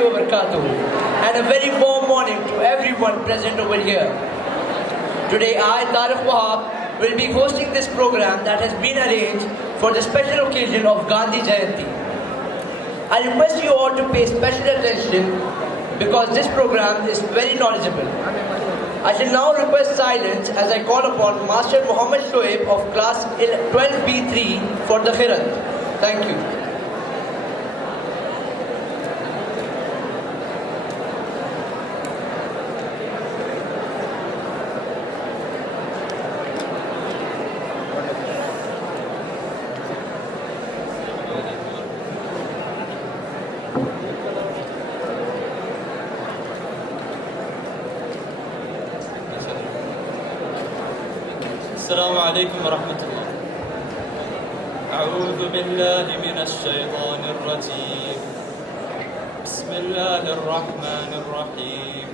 warahmatullahi wabarakatuh, and a very warm morning to everyone present over here. Today I, Tariq Wahab, will be hosting this program that has been arranged for the special occasion of Gandhi Jayanti. I request you all to pay special attention because this program is very knowledgeable. I shall now request silence as I call upon Master Muhammad Shoaib of class 12B3 for the Khirat. Thank you. السلام عليكم ورحمة الله. أعوذ بالله من الشيطان الرجيم. بسم الله الرحمن الرحيم.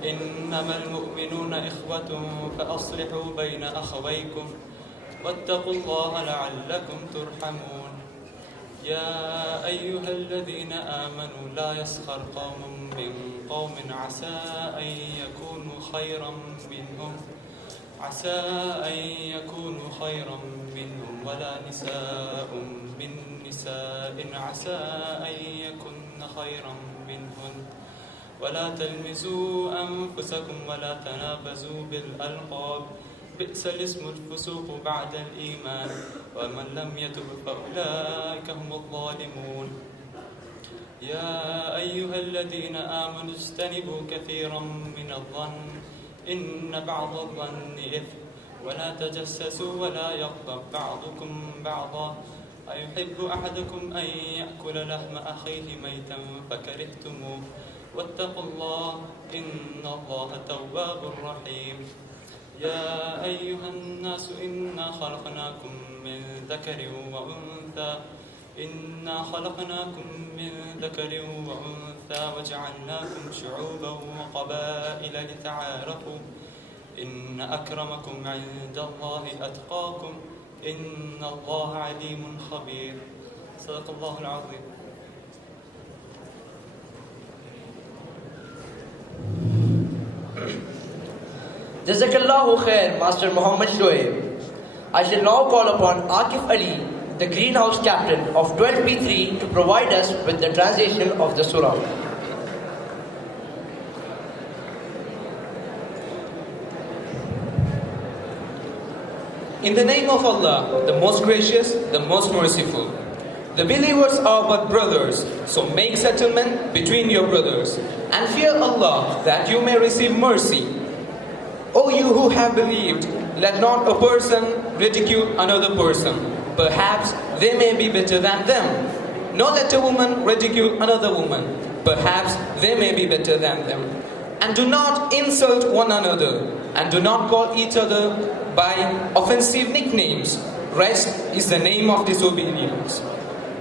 إنما المؤمنون إخوة فأصلحوا بين أخويكم واتقوا الله لعلكم ترحمون. يا أيها الذين آمنوا لا يسخر قوم من قوم عسى أن يكونوا خيرا منهم ولا نساء من نساء عسى أن يكن خيرا منهن ولا تلمزوا أنفسكم ولا تنابزوا بالألقاب بئس الاسم الفسوق بعد الإيمان ومن لم يتب فأولئك هم الظالمون. يا أيها الذين آمنوا اجتنبوا كثيرا من الظن إن بعض الظن إثم ولا تجسسوا ولا يغتب بعضكم بعضا أيحب أحدكم أن يأكل لحم أخيه ميتا فكرهتموه واتقوا الله إن الله تواب رحيم. يا أيها الناس إنا خلقناكم من ذكر وأنثى وجعلناكم شعوبا وقبائل لتعارفوا إن أكرمكم عند الله أتقاكم إن الله عليم خبير. صدق الله العظيم. Jazakallahu khair, Master Muhammad Shoaib. I shall now call upon Akif Ali, the greenhouse captain of 12B3, to provide us with the translation of the surah. In the name of Allah, the most gracious, the most merciful. The believers are but brothers, so make settlement between your brothers, and fear Allah that you may receive mercy. O you who have believed, let not a person ridicule another person. Perhaps they may be better than them. Nor let a woman ridicule another woman. Perhaps they may be better than them. And do not insult one another, and do not call each other by offensive nicknames. Rest is the name of disobedience.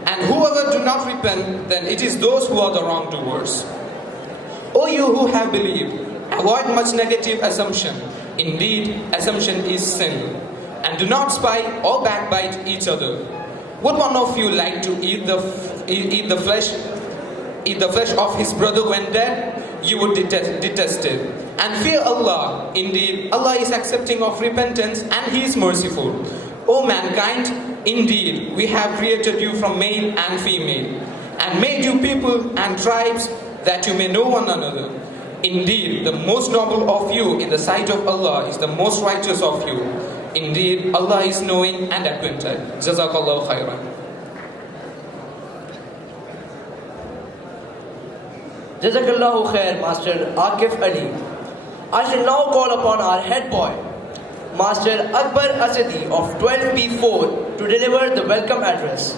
And whoever do not repent, then it is those who are the wrongdoers. O you who have believed, avoid much negative assumption. Indeed, assumption is sin. And do not spy or backbite each other. Would one of you like to eat the flesh of his brother when dead? You would detest it. And fear Allah. Indeed, Allah is accepting of repentance and He is merciful. O mankind, indeed, we have created you from male and female, and made you people and tribes that you may know one another. Indeed, the most noble of you in the sight of Allah is the most righteous of you. Indeed, Allah is knowing and acquainted. Jazakallahu khairan. Jazakallahu khair, Master Akif Ali. I shall now call upon our head boy, Master Akbar Asadi of 12B4, to deliver the welcome address.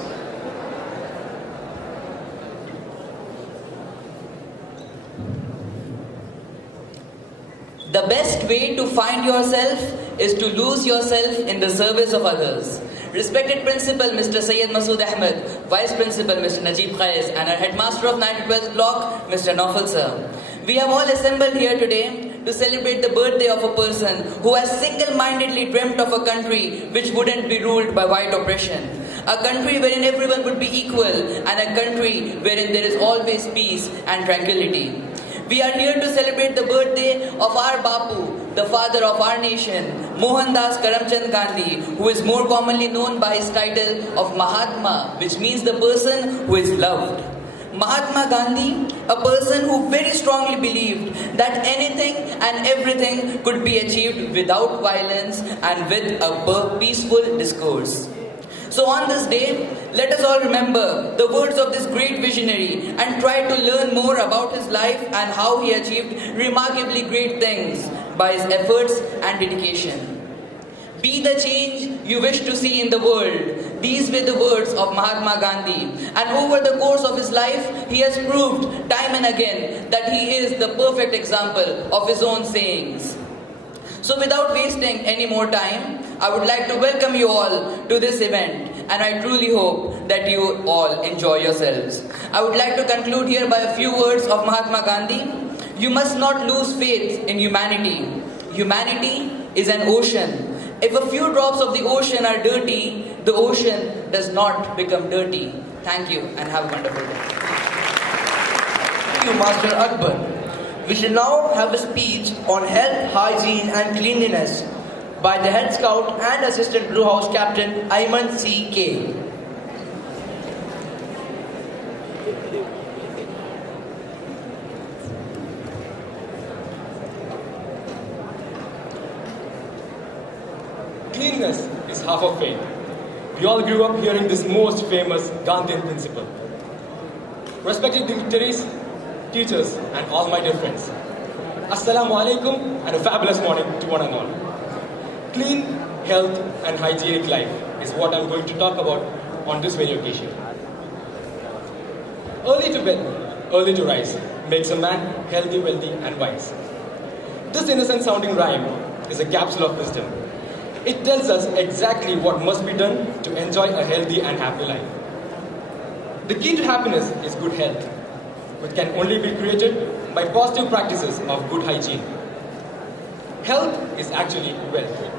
The best way to find yourself is to lose yourself in the service of others. Respected Principal Mr. Syed Masood Ahmed, Vice Principal Mr. Najib Qais, and our Headmaster of 912th Block, Mr. Naufal Sir. We have all assembled here today to celebrate the birthday of a person who has single-mindedly dreamt of a country which wouldn't be ruled by white oppression. a country wherein everyone would be equal, and a country wherein there is always peace and tranquility. We are here to celebrate the birthday of our Bapu, the father of our nation, Mohandas Karamchand Gandhi, who is more commonly known by his title of Mahatma, which means the person who is loved. Mahatma Gandhi, a person who very strongly believed that anything and everything could be achieved without violence and with a peaceful discourse. So on this day, let us all remember the words of this great visionary and try to learn more about his life and how he achieved remarkably great things by his efforts and dedication. Be the change you wish to see in the world. These were the words of Mahatma Gandhi. And over the course of his life, he has proved time and again that he is the perfect example of his own sayings. So without wasting any more time, I would like to welcome you all to this event, and I truly hope that you all enjoy yourselves. I would like to conclude here by a few words of Mahatma Gandhi. You must not lose faith in humanity. Humanity is an ocean. If a few drops of the ocean are dirty, the ocean does not become dirty. Thank you and have a wonderful day. Thank you, Master Akbar. We shall now have a speech on health, hygiene and cleanliness by the Head Scout and Assistant Blue House Captain Ayman C.K. Cleanliness is half of faith. We all grew up hearing this most famous Gandhian principle. Respected dignitaries, teachers and all my dear friends, Assalamu alaikum and a fabulous morning to one and all. Clean, health and hygienic life is what I'm going to talk about on this very occasion. Early to bed, early to rise makes a man healthy, wealthy and wise. This innocent sounding rhyme is a capsule of wisdom. It tells us exactly what must be done to enjoy a healthy and happy life. The key to happiness is good health, which can only be created by positive practices of good hygiene. Health is actually wealth.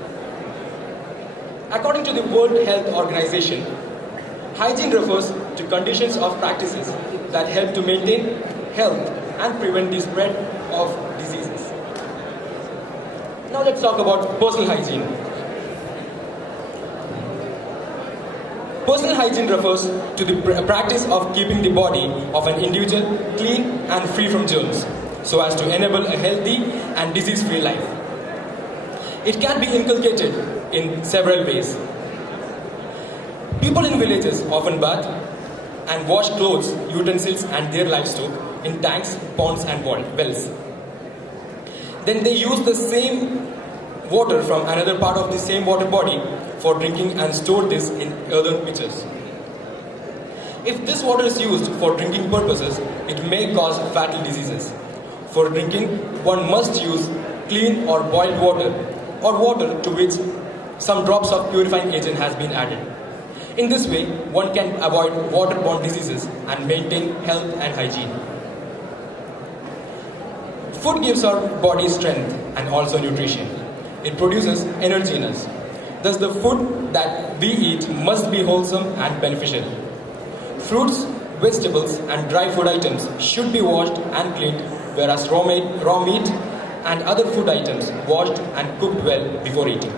According to the World Health Organization, hygiene refers to conditions of practices that help to maintain health and prevent the spread of diseases. Now let's talk about personal hygiene. Personal hygiene refers to the practice of keeping the body of an individual clean and free from germs, so as to enable a healthy and disease-free life. It can be inculcated in several ways. People in villages often bath and wash clothes, utensils and their livestock in tanks, ponds and wells. Then they use the same water from another part of the same water body for drinking and store this in earthen pitchers. If this water is used for drinking purposes, it may cause fatal diseases. For drinking, one must use clean or boiled water or water to which some drops of purifying agent has been added. In this way, one can avoid waterborne diseases and maintain health and hygiene. Food gives our body strength and also nutrition. It produces energy in us. Thus, the food that we eat must be wholesome and beneficial. Fruits, vegetables and dry food items should be washed and cleaned, whereas raw meat and other food items washed and cooked well before eating.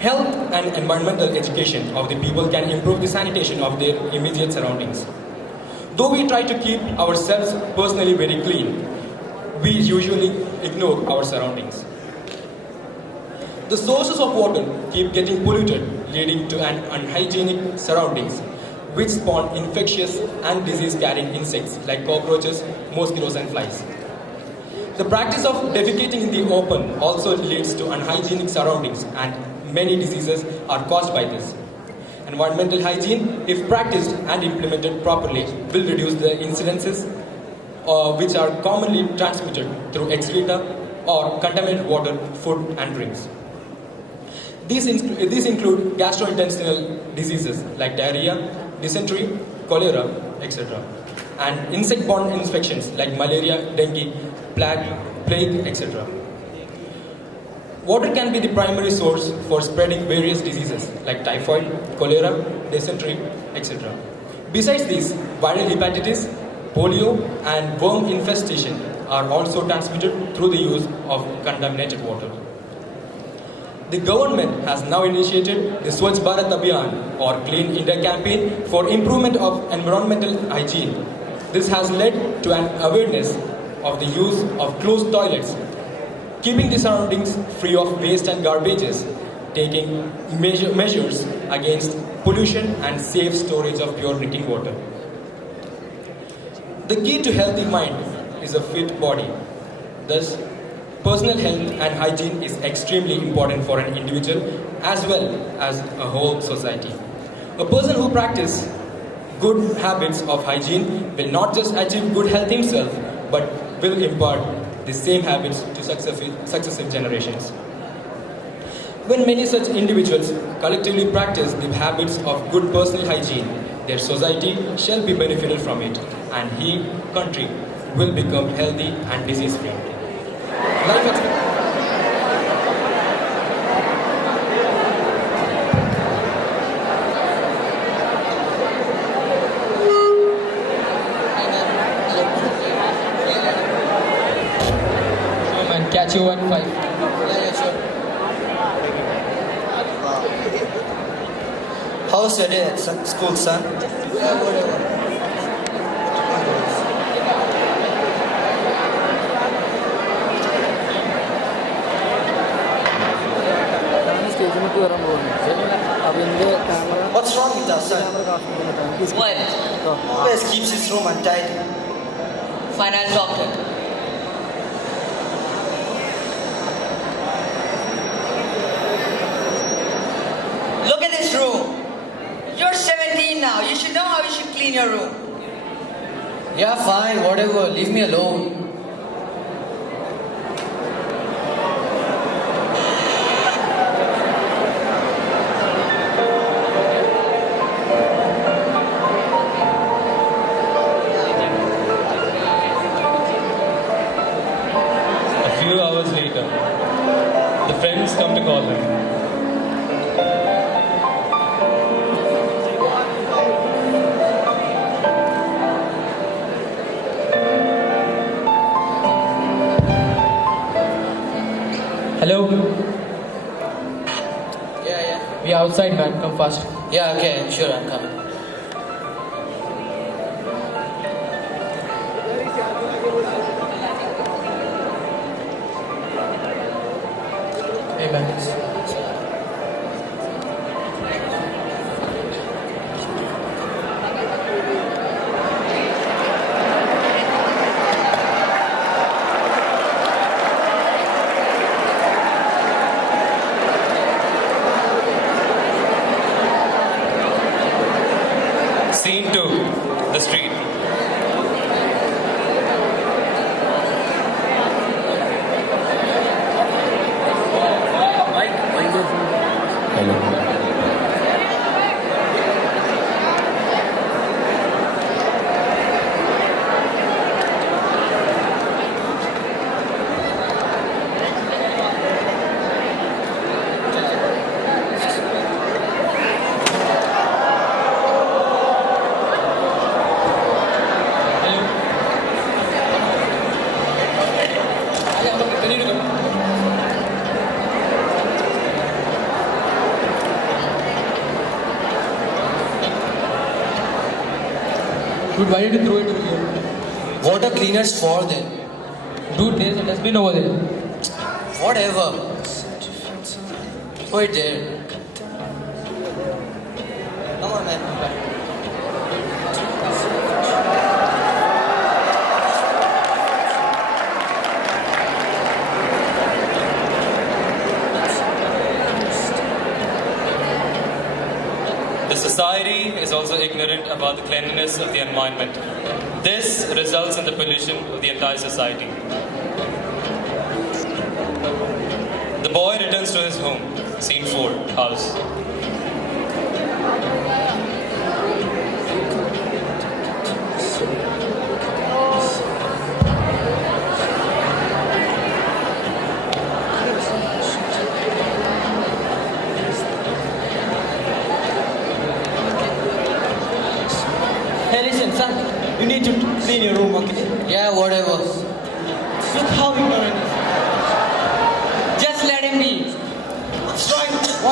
Health and environmental education of the people can improve the sanitation of their immediate surroundings. Though we try to keep ourselves personally very clean, we usually ignore our surroundings. The sources of water keep getting polluted, leading to an unhygienic surroundings, which spawn infectious and disease-carrying insects like cockroaches, mosquitoes and flies. The practice of defecating in the open also leads to unhygienic surroundings, and many diseases are caused by this. Environmental hygiene, if practiced and implemented properly, will reduce the incidences which are commonly transmitted through excreta or contaminated water, food and drinks. These include gastrointestinal diseases like diarrhea, dysentery, cholera, etc. and insect-borne infections like malaria, dengue, plague, etc. Water can be the primary source for spreading various diseases like typhoid, cholera, dysentery, etc. Besides these, viral hepatitis, polio, and worm infestation are also transmitted through the use of contaminated water. The government has now initiated the Swachh Bharat Abhiyan or Clean India campaign for improvement of environmental hygiene. This has led to an awareness of the use of closed toilets, keeping the surroundings free of waste and garbages, taking measures against pollution and safe storage of pure drinking water. The key to healthy mind is a fit body. Thus, personal health and hygiene is extremely important for an individual as well as a whole society. A person who practices good habits of hygiene will not just achieve good health himself, but will impart the same habits to successive generations. When many such individuals collectively practice the habits of good personal hygiene, their society shall be benefited from it, and country will become healthy and disease-free. Catch you at 5. Yeah, sure. How's your day at school, son? Yeah, whatever. What's wrong with us, son? What? Always keeps his room untidy. Finance doctor. Look at this room. You're 17 now. You should know how you should clean your room. Yeah, fine, whatever. Leave me alone. A few hours later, the friends come to call him. Hello? Yeah. We are outside, man. Come fast. Yeah, okay, sure, I'm coming. Hey, man. Scene 2, the street. Dude, why did you throw it over here? Water cleaners for them. Dude, there's a dustbin over there. Whatever. Throw it there. Come on, man. The society is also ignorant about the cleanliness of the environment. This results in the pollution of the entire society. The boy returns to his home. Scene 4, house.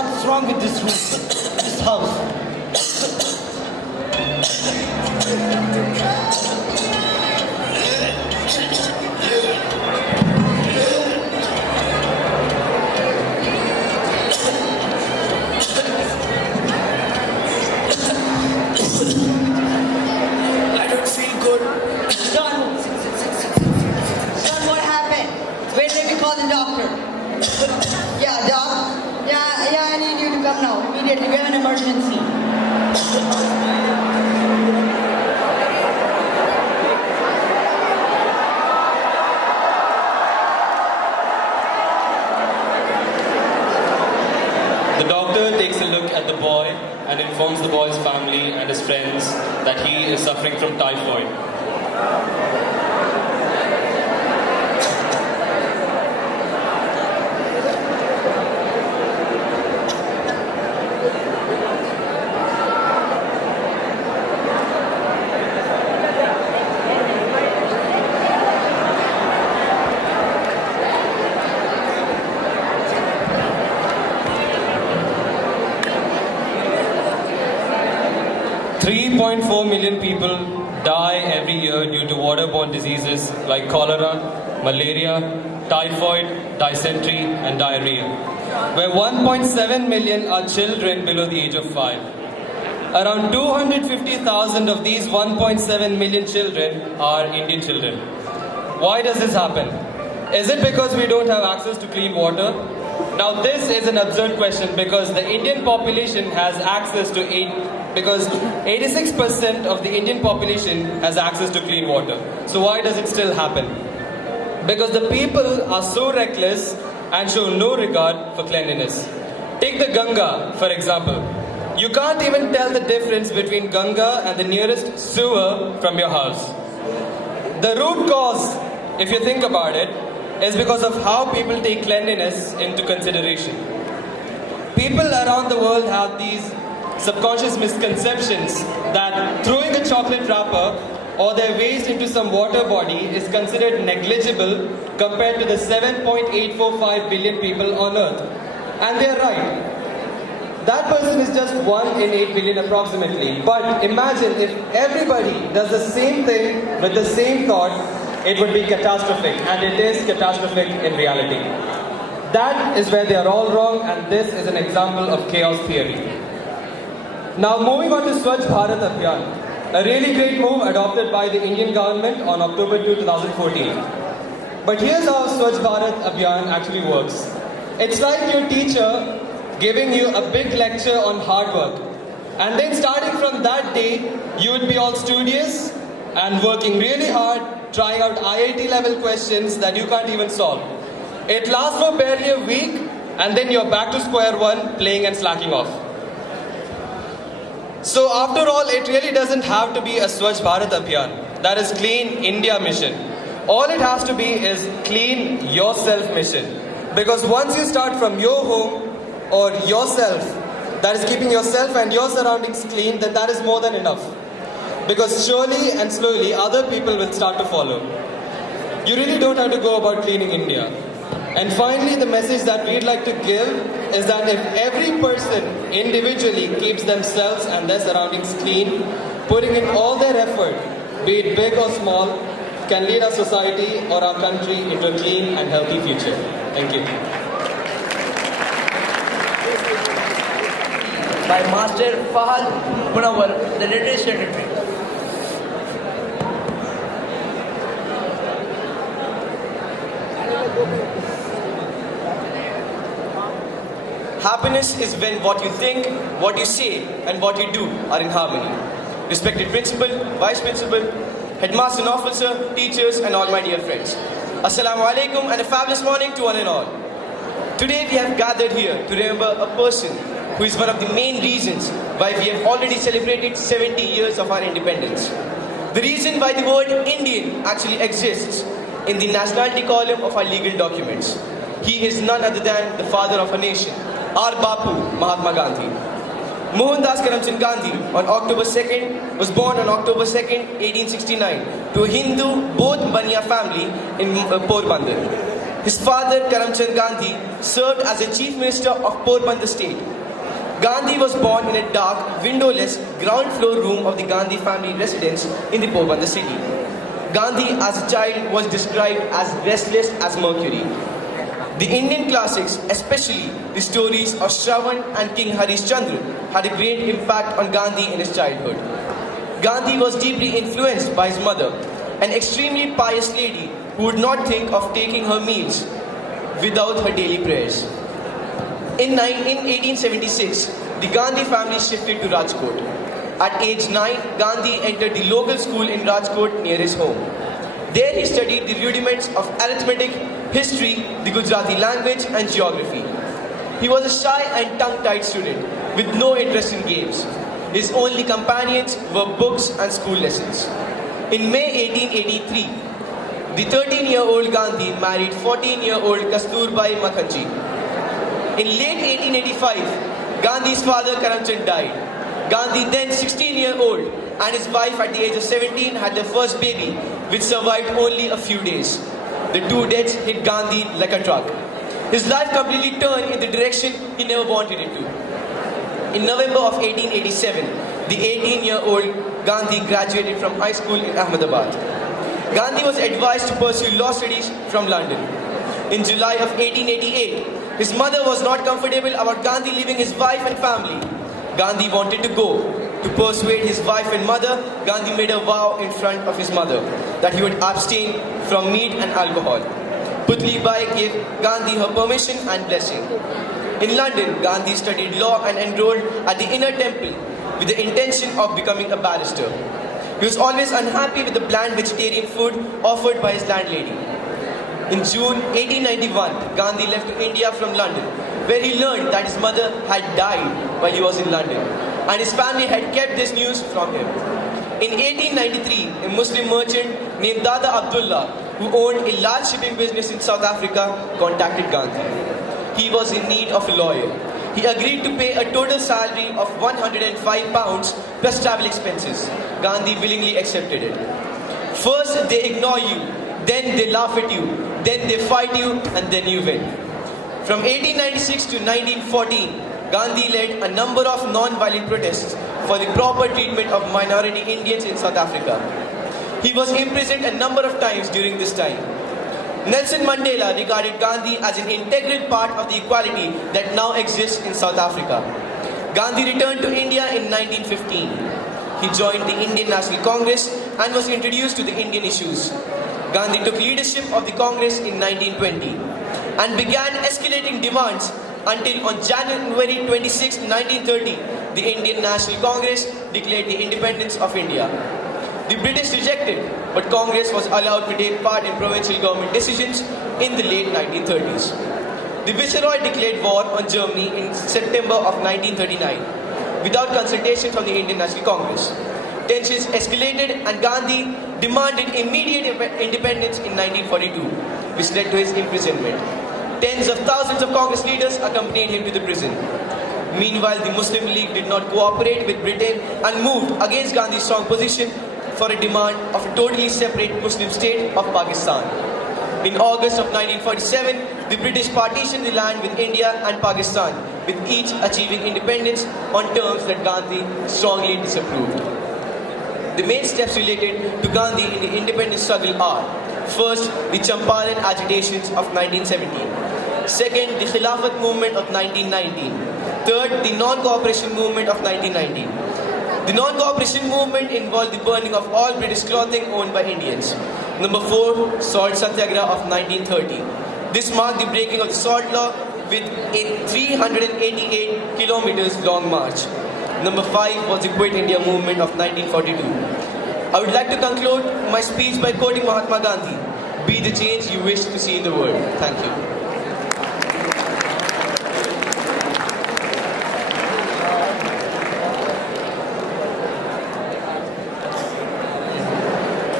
What's wrong with this room? This house? I don't feel good. Son, what happened? Where did we call the doctor? Yeah, doc. Yeah, I need you to come now. Immediately, we have an emergency. The doctor takes a look at the boy and informs the boy's family and his friends that he is suffering from typhoid. 3.4 million people die every year due to waterborne diseases like cholera, malaria, typhoid, dysentery, and diarrhea, where 1.7 million are children below the age of 5. Around 250,000 of these 1.7 million children are Indian children. Why does this happen? Is it because we don't have access to clean water? Now this is an absurd question because the Indian population has access to 86% of the Indian population has access to clean water. So why does it still happen? Because the people are so reckless and show no regard for cleanliness. Take the Ganga, for example. You can't even tell the difference between Ganga and the nearest sewer from your house. The root cause, if you think about it, is because of how people take cleanliness into consideration. People around the world have these subconscious misconceptions that throwing a chocolate wrapper or their waste into some water body is considered negligible compared to the 7.845 billion people on earth. And they're right. That person is just 1 in 8 billion approximately. But imagine if everybody does the same thing with the same thought, it would be catastrophic. And it is catastrophic in reality. That is where they are all wrong, and this is an example of chaos theory. Now moving on to Swachh Bharat Abhiyan, a really great move adopted by the Indian government on October 2, 2014. But here's how Swachh Bharat Abhiyan actually works. It's like your teacher giving you a big lecture on hard work. And then starting from that day, you would be all studious and working really hard, trying out IIT level questions that you can't even solve. It lasts for barely a week, and then you're back to square one, playing and slacking off. So after all, it really doesn't have to be a Swachh Bharat Abhiyan, that is Clean India mission. All it has to be is Clean Yourself mission. Because once you start from your home or yourself, that is keeping yourself and your surroundings clean, then that is more than enough. Because surely and slowly other people will start to follow. You really don't have to go about cleaning India. And finally, the message that we'd like to give is that if every person individually keeps themselves and their surroundings clean, putting in all their effort, be it big or small, can lead our society or our country into a clean and healthy future. Thank you. By Master Fahad Munawar, the latest secretary. Happiness is when what you think, what you say, and what you do are in harmony. Respected principal, vice principal, headmaster and officer, teachers, and all my dear friends. Assalamu alaikum and a fabulous morning to one and all. Today we have gathered here to remember a person who is one of the main reasons why we have already celebrated 70 years of our independence. The reason why the word Indian actually exists in the nationality column of our legal documents. He is none other than the father of a nation, our Bapu, Mahatma Gandhi. Mohandas Karamchand Gandhi on October 2nd was born on October 2nd, 1869 to a Hindu Bodh Bania family in Porbandar. His father, Karamchand Gandhi, served as a chief minister of Porbandar state. Gandhi was born in a dark, windowless, ground floor room of the Gandhi family residence in the Porbandar city. Gandhi as a child was described as restless as Mercury. The Indian classics, especially the stories of Shravan and King Harishchandra, had a great impact on Gandhi in his childhood. Gandhi was deeply influenced by his mother, an extremely pious lady who would not think of taking her meals without her daily prayers. In 1876, the Gandhi family shifted to Rajkot. At age 9, Gandhi entered the local school in Rajkot near his home. There he studied the rudiments of arithmetic, history, the Gujarati language and geography. He was a shy and tongue-tied student with no interest in games. His only companions were books and school lessons. In May 1883, the 13-year-old Gandhi married 14-year-old Kasturbai Makhanji. In late 1885, Gandhi's father Karamchand died. Gandhi, then 16-year-old, and his wife at the age of 17 had their first baby, which survived only a few days. The two deaths hit Gandhi like a truck. His life completely turned in the direction he never wanted it to. In November of 1887, the 18-year-old Gandhi graduated from high school in Ahmedabad. Gandhi was advised to pursue law studies from London. In July of 1888, his mother was not comfortable about Gandhi leaving his wife and family. Gandhi wanted to go. To persuade his wife and mother, Gandhi made a vow in front of his mother that he would abstain from meat and alcohol. Putli Bai gave Gandhi her permission and blessing. In London, Gandhi studied law and enrolled at the Inner Temple with the intention of becoming a barrister. He was always unhappy with the bland vegetarian food offered by his landlady. In June 1891, Gandhi left to India from London, where he learned that his mother had died while he was in London, and his family had kept this news from him. In 1893, a Muslim merchant named Dada Abdullah, who owned a large shipping business in South Africa, contacted Gandhi. He was in need of a lawyer. He agreed to pay a total salary of £105 plus travel expenses. Gandhi willingly accepted it. First they ignore you, then they laugh at you, then they fight you, and then you win. From 1896 to 1914, Gandhi led a number of non-violent protests for the proper treatment of minority Indians in South Africa. He was imprisoned a number of times during this time. Nelson Mandela regarded Gandhi as an integral part of the equality that now exists in South Africa. Gandhi returned to India in 1915. He joined the Indian National Congress and was introduced to the Indian issues. Gandhi took leadership of the Congress in 1920 and began escalating demands until on January 26, 1930, the Indian National Congress declared the independence of India. The British rejected, but Congress was allowed to take part in provincial government decisions in the late 1930s. The Viceroy declared war on Germany in September of 1939 without consultation from the Indian National Congress. Tensions escalated and Gandhi demanded immediate independence in 1942, which led to his imprisonment. Tens of thousands of Congress leaders accompanied him to the prison. Meanwhile, the Muslim League did not cooperate with Britain and moved against Gandhi's strong position for a demand of a totally separate Muslim state of Pakistan. In August of 1947, the British partitioned the land with India and Pakistan, with each achieving independence on terms that Gandhi strongly disapproved. The main steps related to Gandhi in the independence struggle are: first, the Champaran agitations of 1917; second, the Khilafat movement of 1919; third, the non-cooperation movement of 1919. The non-cooperation movement involved the burning of all British clothing owned by Indians. Number 4, Salt Satyagraha of 1930. This marked the breaking of the salt law with a 388 kilometers long march. Number 5 was the Quit India movement of 1942. I would like to conclude my speech by quoting Mahatma Gandhi: "Be the change you wish to see in the world." Thank you.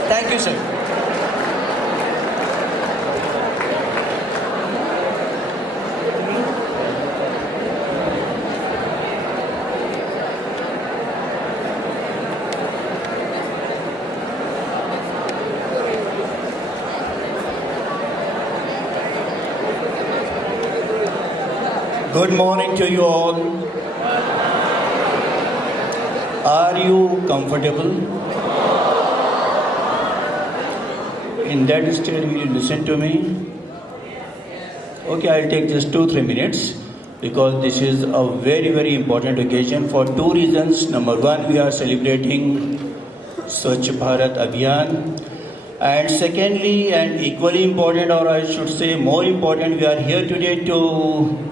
Thank you, sir. Good morning to you all. Are you comfortable? In that state, will you listen to me? Okay, I'll take just 2-3 minutes because this is a very important occasion for two reasons. Number one, we are celebrating Swachh Bharat Abhiyan. And secondly, and equally important, or I should say more important, we are here today to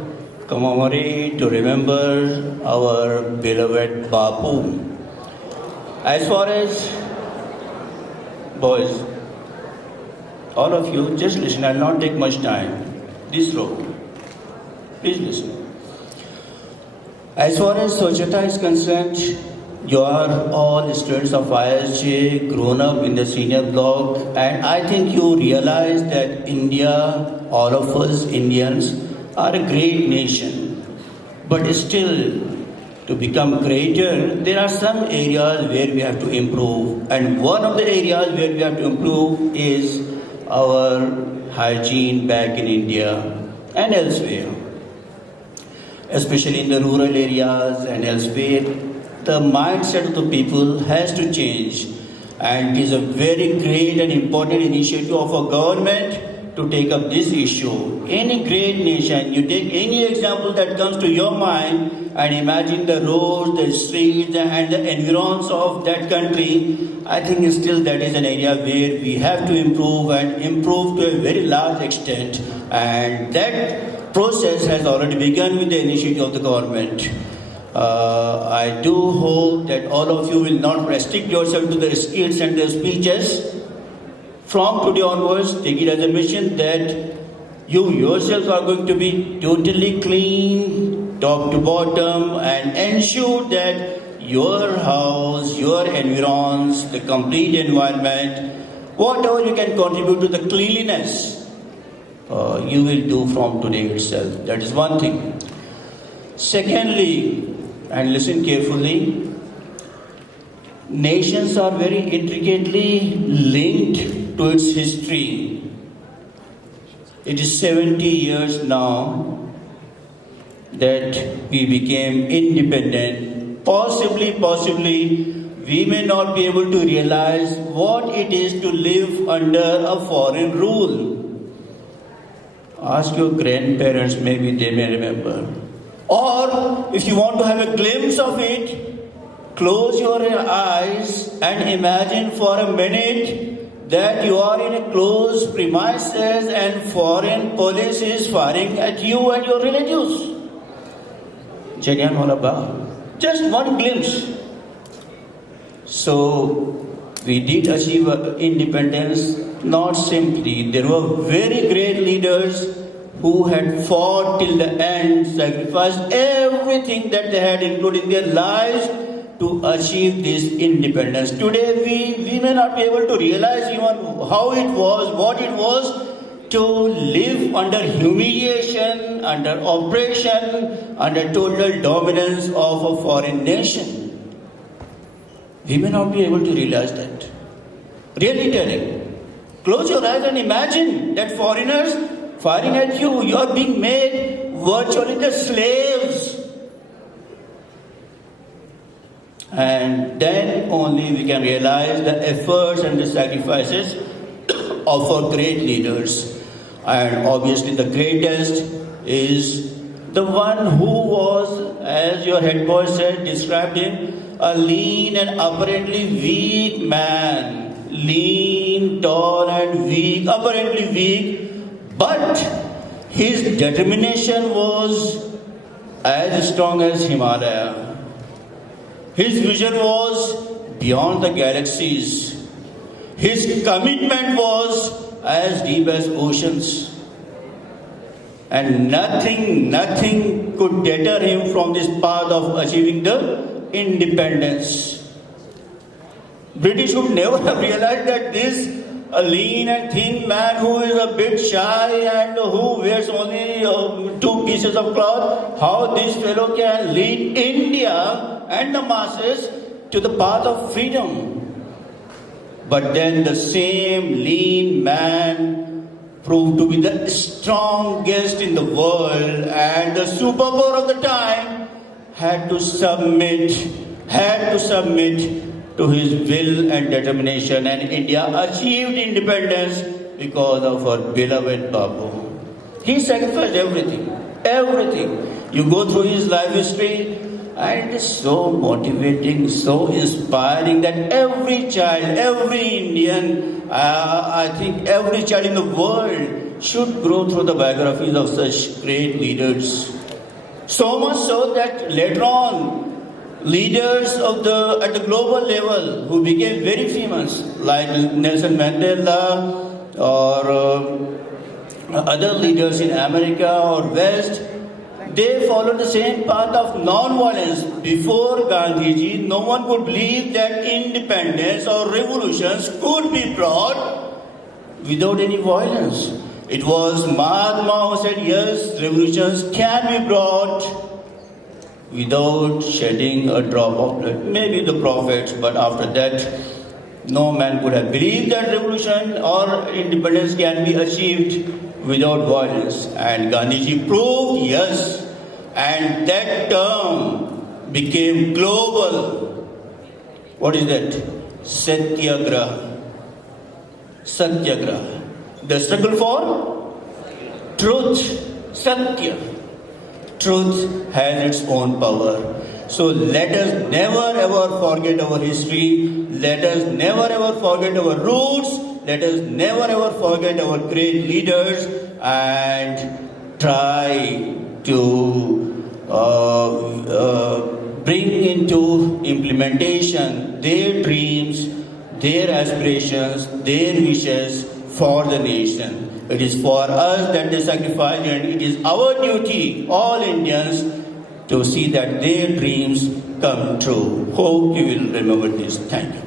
commemorate, to remember our beloved Bapu. As far as boys, all of you, just listen, I'll not take much time. This row, please listen. As far as Swachhata is concerned, you are all students of IISJ, grown up in the senior block, and I think you realize that India, all of us Indians, are a great nation. But still, to become greater, there are some areas where we have to improve. And one of the areas where we have to improve is our hygiene back in India and elsewhere. Especially in the rural areas and elsewhere, the mindset of the people has to change. And it is a very great and important initiative of our government to take up this issue. Any great nation, you take any example that comes to your mind and imagine the roads, the streets and the environs of that country, I think still that is an area where we have to improve and improve to a very large extent. And that process has already begun with the initiative of the government. I do hope that all of you will not restrict yourself to the skits and the speeches. From today onwards, take it as a mission that you yourselves are going to be totally clean, top to bottom, and ensure that your house, your environs, the complete environment, whatever you can contribute to the cleanliness, you will do from today itself. That is one thing. Secondly, and listen carefully, nations are very intricately linked to its history. It is 70 years now that we became independent. Possibly, we may not be able to realize what it is to live under a foreign rule. Ask your grandparents, maybe they may remember. Or if you want to have a glimpse of it, close your eyes and imagine for a minute that you are in a closed premises and foreign police is firing at you and your relatives. Jallianwala Bagh. Just one glimpse. So we did achieve independence not simply. There were very great leaders who had fought till the end, sacrificed everything that they had, including their lives, to achieve this independence. Today we may not be able to realize even how it was, what it was to live under humiliation, under oppression, under total dominance of a foreign nation. We may not be able to realize that. Really telling. Close your eyes and imagine that foreigners firing at you. You are being made virtually the slaves. And then only we can realize the efforts and the sacrifices of our great leaders. And obviously the greatest is the one who was, as your head boy said, described him, a lean and apparently weak man. Lean, tall and weak, apparently weak, but his determination was as strong as Himalaya. His vision was beyond the galaxies. His commitment was as deep as oceans. And nothing could deter him from this path of achieving the independence. British would never have realized that this a lean and thin man who is a bit shy and who wears only 2 pieces of cloth, how this fellow can lead India and the masses to the path of freedom. But then the same lean man proved to be the strongest in the world, and the superpower of the time had to submit to his will and determination, and India achieved independence because of our beloved Babu. He sacrificed everything. You go through his life history, and it is so motivating, so inspiring that every child, every Indian, I think every child in the world should grow through the biographies of such great leaders. So much so that later on, leaders at the global level who became very famous, like Nelson Mandela or other leaders in America or West, they followed the same path of non-violence. Before Gandhiji, no one could believe that independence or revolutions could be brought without any violence. It was Mahatma who said, yes, revolutions can be brought without shedding a drop of blood. Maybe the prophets, but after that, no man could have believed that revolution or independence can be achieved without violence. And Gandhiji proved yes, and that term became global. What is that? Satyagraha. The struggle for truth. Satya. Truth has its own power. So let us never ever forget our history. Let us never ever forget our roots. Let us never ever forget our great leaders and try to bring into implementation their dreams, their aspirations, their wishes for the nation. It is for us that they sacrifice, and it is our duty, all Indians, to see that their dreams come true. Hope you will remember this. Thank you.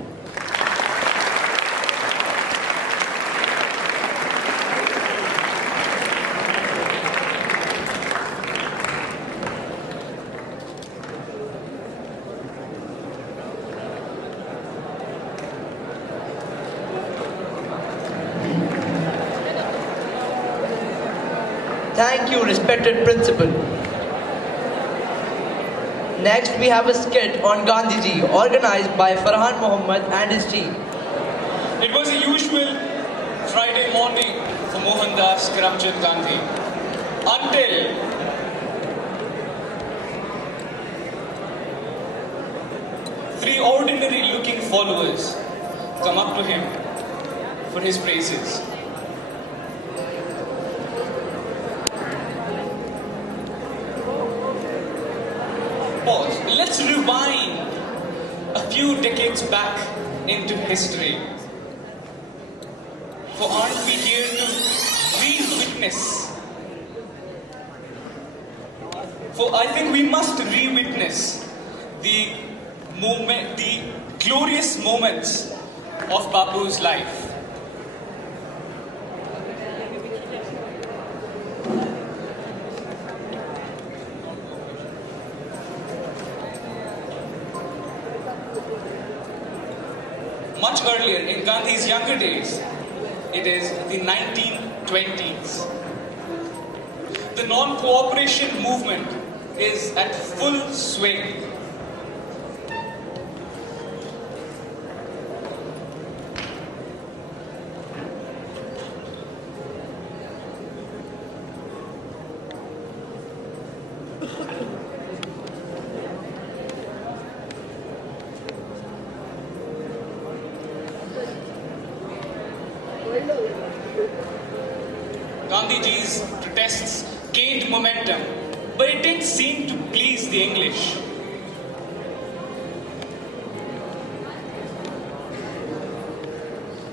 Thank you, respected principal. Next, we have a skit on Gandhiji, organized by Farhan Mohammed and his team. It was a usual Friday morning for Mohandas Karamchand Gandhi until three ordinary looking followers come up to him for his praises. Pause. Let's rewind a few decades back into history. For aren't we here to re-witness? For I think we must re-witness the moment, the glorious moments of Bapu's life. Much earlier, in Gandhi's younger days, it is the 1920s. The non-cooperation movement is at full swing. Gandhiji's protests gained momentum, but it didn't seem to please the English.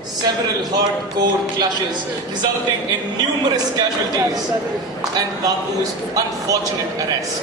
Several hardcore clashes resulting in numerous casualties and Bapu's unfortunate arrest.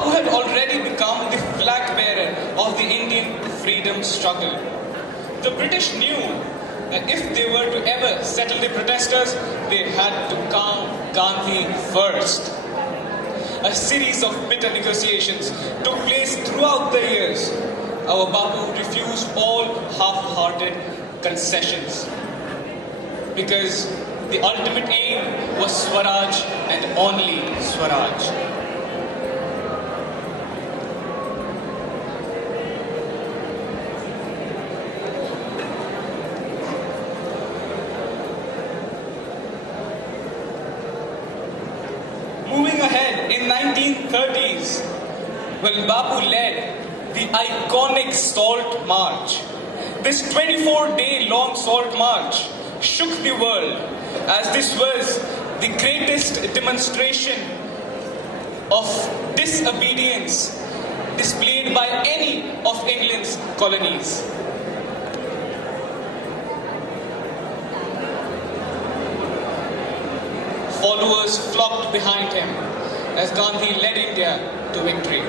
Bapu had already become the flag bearer of the Indian freedom struggle. The British knew that if they were to ever settle the protesters, they had to calm Gandhi first. A series of bitter negotiations took place throughout the years. Our Bapu refused all half-hearted concessions because the ultimate aim was Swaraj and only Swaraj. Moving ahead, in 1930s, when Bapu led the iconic Salt March, this 24-day-long Salt March shook the world, as this was the greatest demonstration of disobedience displayed by any of England's colonies. Followers flocked behind him as Gandhi led India to victory.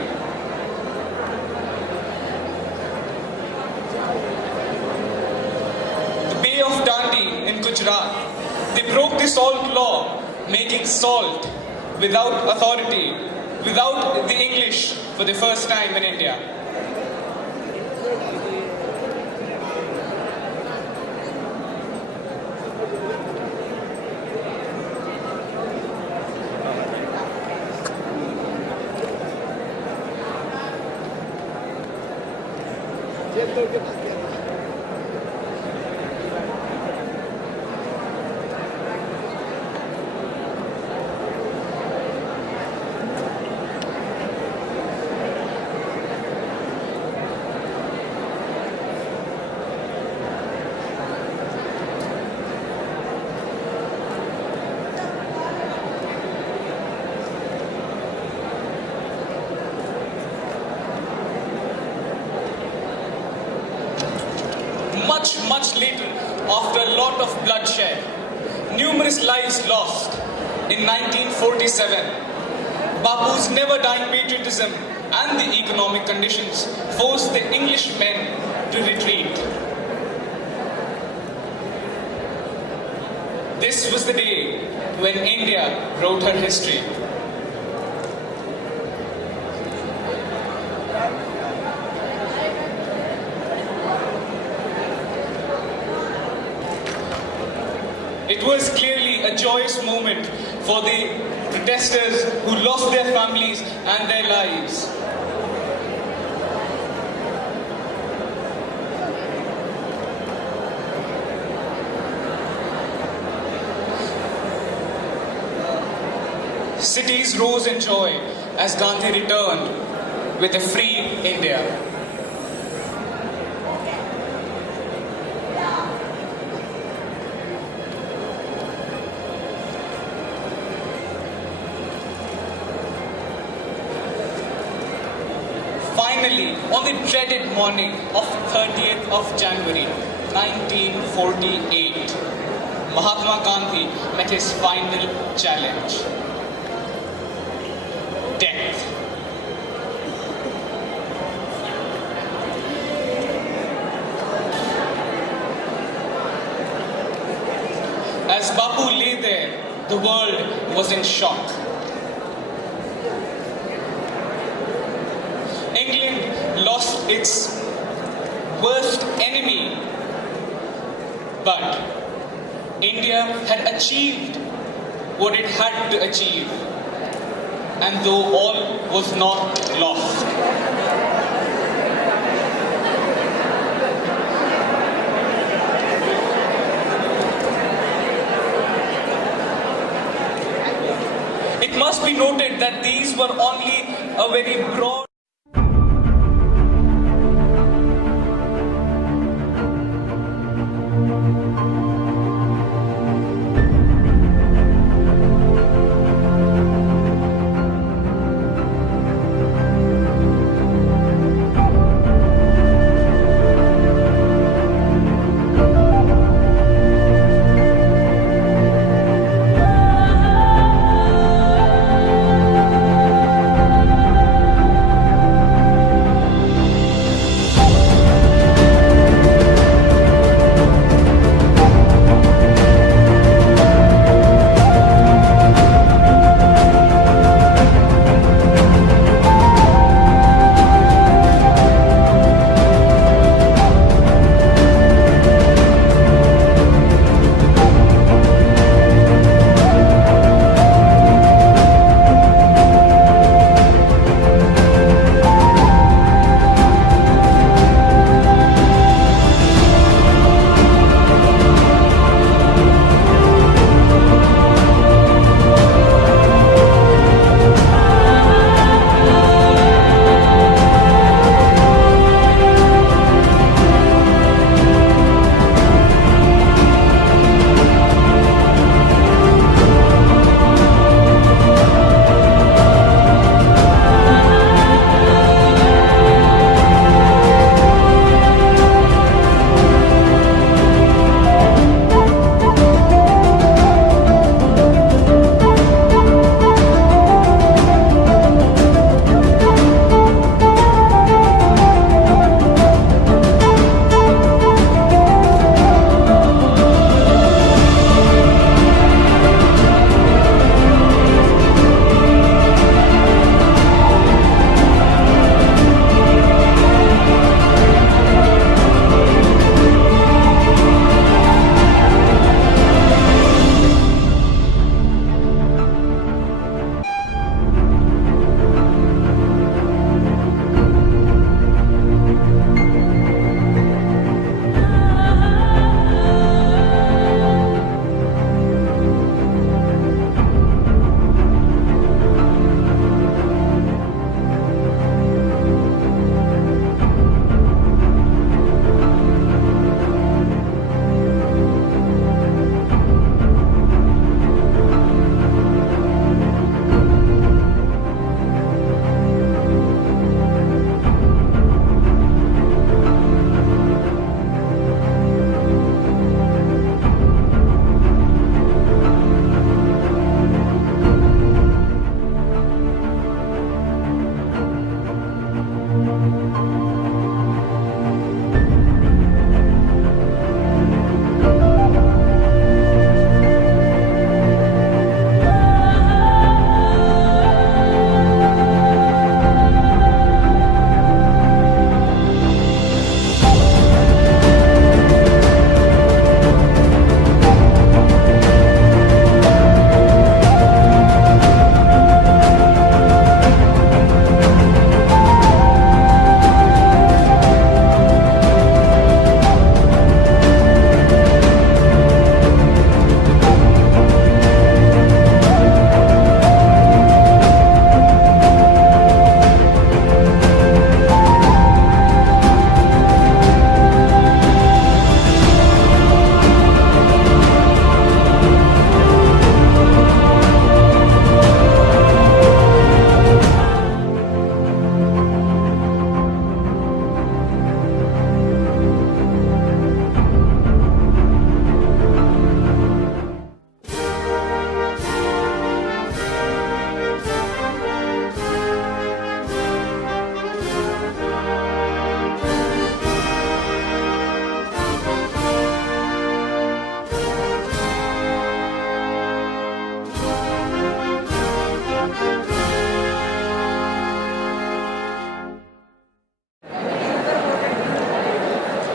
The Bay of Dandi in Gujarat, they broke the salt law, making salt without authority, without the English for the first time in India. Much later, after a lot of bloodshed, numerous lives lost, in 1947, Bapu's never-dying patriotism and the economic conditions forced the Englishmen to retreat. This was the day when India wrote her history. It was clearly a joyous moment for the protesters who lost their families and their lives. Cities rose in joy as Gandhi returned with a free India. Finally, on the dreaded morning of 30th of January 1948, Mahatma Gandhi met his final challenge: death. As Bapu lay there, the world was in shock. England lost its worst enemy, but India had achieved what it had to achieve, and though all was not lost. It must be noted that these were only a very broad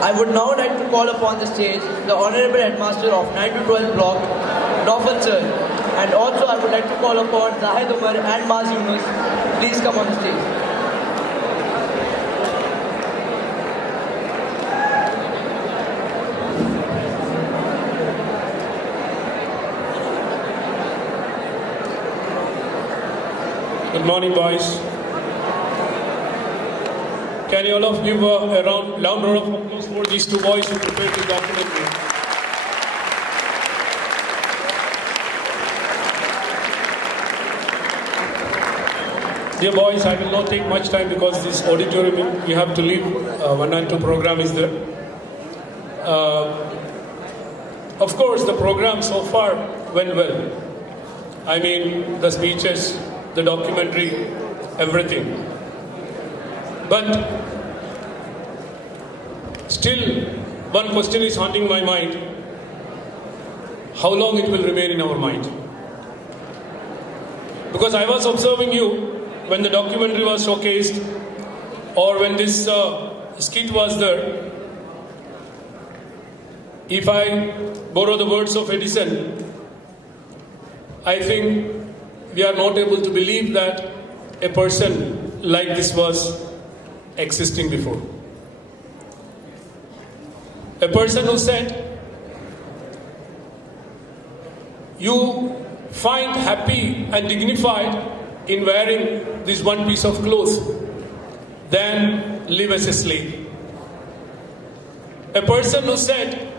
I would now like to call upon the stage the Honorable Headmaster of 9 to 12 block, Naufal sir. And also I would like to call upon Zahid Umar and Maz Yunus. Please come on the stage. Good morning, boys. Can you all of give a round round of applause for these two boys who prepared the documentary? Dear boys, I will not take much time because this auditorium we have to leave. 1 and 2 program is there. Of course, the program so far went well. I mean, the speeches, the documentary, everything. But still, one question is haunting my mind. How long it will remain in our mind? Because I was observing you when the documentary was showcased or when this skit was there. If I borrow the words of Edison, I think we are not able to believe that a person like this was existing before. A person who said, you find happy and dignified in wearing this one piece of clothes, then live as a slave. A person who said,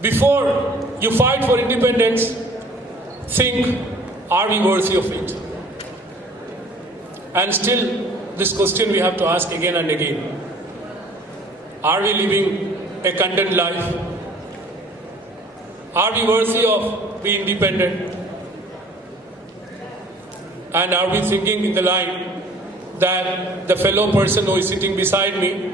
before you fight for independence, think, are we worthy of it? And still, this question we have to ask again and again. Are we living a content life? Are we worthy of being independent? And are we thinking in the line that the fellow person who is sitting beside me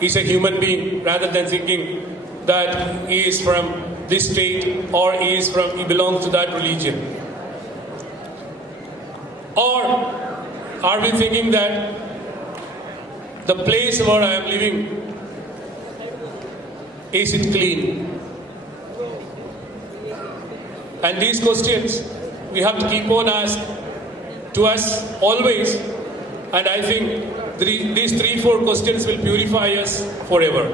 is a human being, rather than thinking that he is from this state or he belongs to that religion? Or are we thinking that the place where I am living, is it clean? And these questions we have to keep on asking to us always, and I think these 3-4 questions will purify us forever.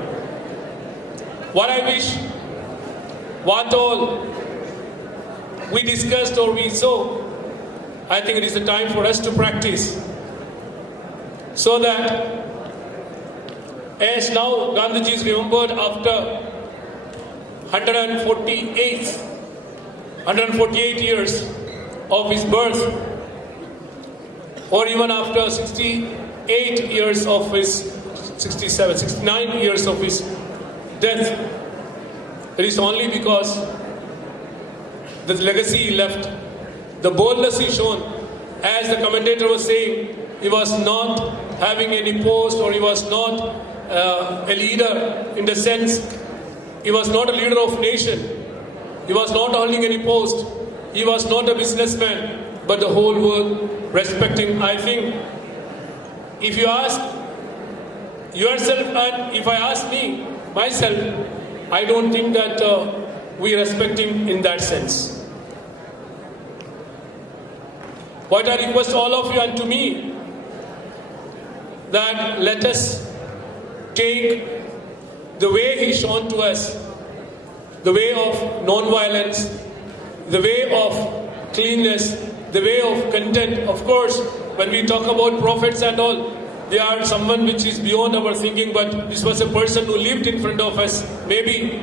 What I wish, what all we discussed or we saw, I think it is the time for us to practice, so that as now Gandhiji is remembered after 148 years of his birth, or even after 69 years of his death, it is only because the legacy he left, the boldness he shown. As the commentator was saying, he was not having any post, or he was not a leader in the sense, he was not a leader of nation, he was not holding any post, he was not a businessman, but the whole world respect him. I think if you ask yourself, and if I ask myself, I don't think that we respect him in that sense. What I request all of you and to me, that let us take the way he shown to us, the way of non-violence, the way of cleanness, the way of content. Of course, when we talk about prophets and all, they are someone which is beyond our thinking, but this was a person who lived in front of us, maybe,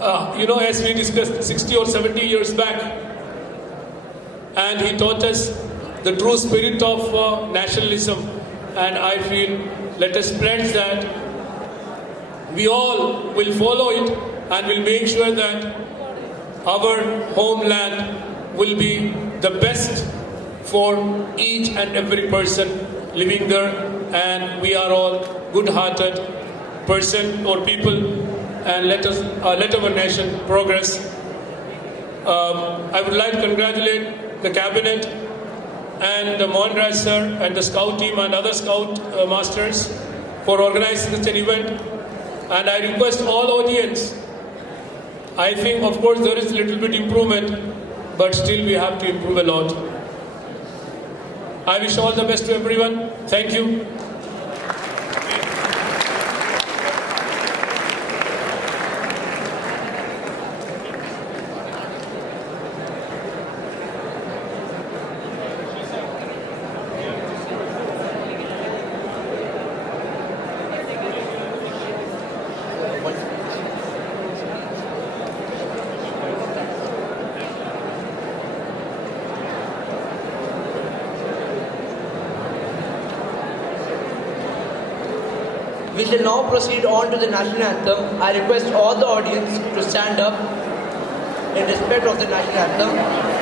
as we discussed 60 or 70 years back. And he taught us the true spirit of nationalism. And I feel, let us pledge that we all will follow it and will make sure that our homeland will be the best for each and every person living there, and we are all good-hearted person or people, and let our nation progress. I would like to congratulate the cabinet and Mohan Raj sir and the scout team and other scout masters for organizing such an event. And I request all audience, I think of course there is a little bit improvement, but still we have to improve a lot. I wish all the best to everyone. Thank you. We shall now proceed on to the national anthem. I request all the audience to stand up in respect of the national anthem.